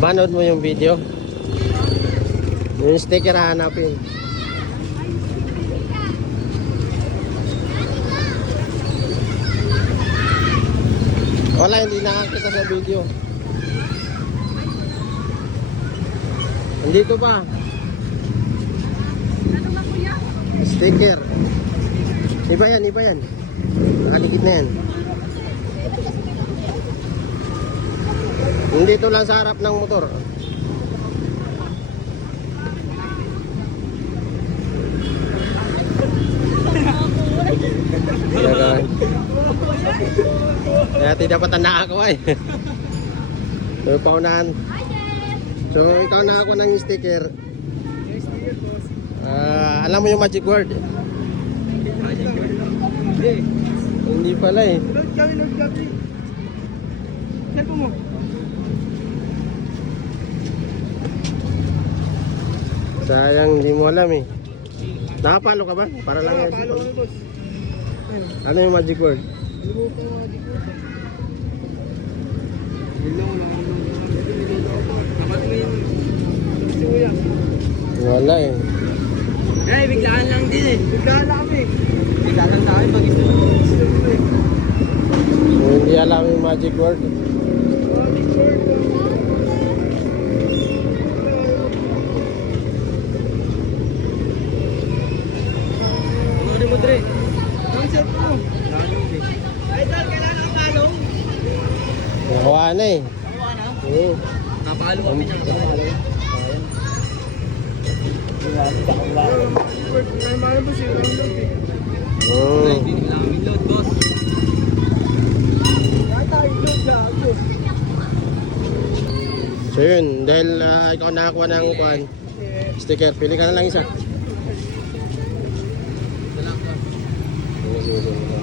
Panood mo yung video. Yung sticker hanapin. Wala, hindi nakakita sa video. Andito pa. Ano ba kuya? Sticker. Iba yan, iba yan. Nakadikit na yan. Nandito lang sa harap ng motor. Kaya tidak patanda ako ay. So, paunahan. So, ikaw na ako ng sticker. Alam mo yung magic word? Hindi pala eh. Sayang, hindi mo alam eh. Nakapalo ka ba? Para lang yan. Ano yung magic word? Wala eh. Eh, biglaan lang din eh. Biglaan lang kami. Biglaan lang sa akin pag gusto mo. Hindi alam yung magic word. Ano mo, Dre? Concept mo. Ay, sir, kailangan ang talong. Nakuha na eh. Nakuha na? Oo. Napalo kami ng talong. Hindi nila kami load, boss. So yun, dahil ikaw nakakuha ng kuhan, sticker, pili ka na lang isa. Sige, sige, sige.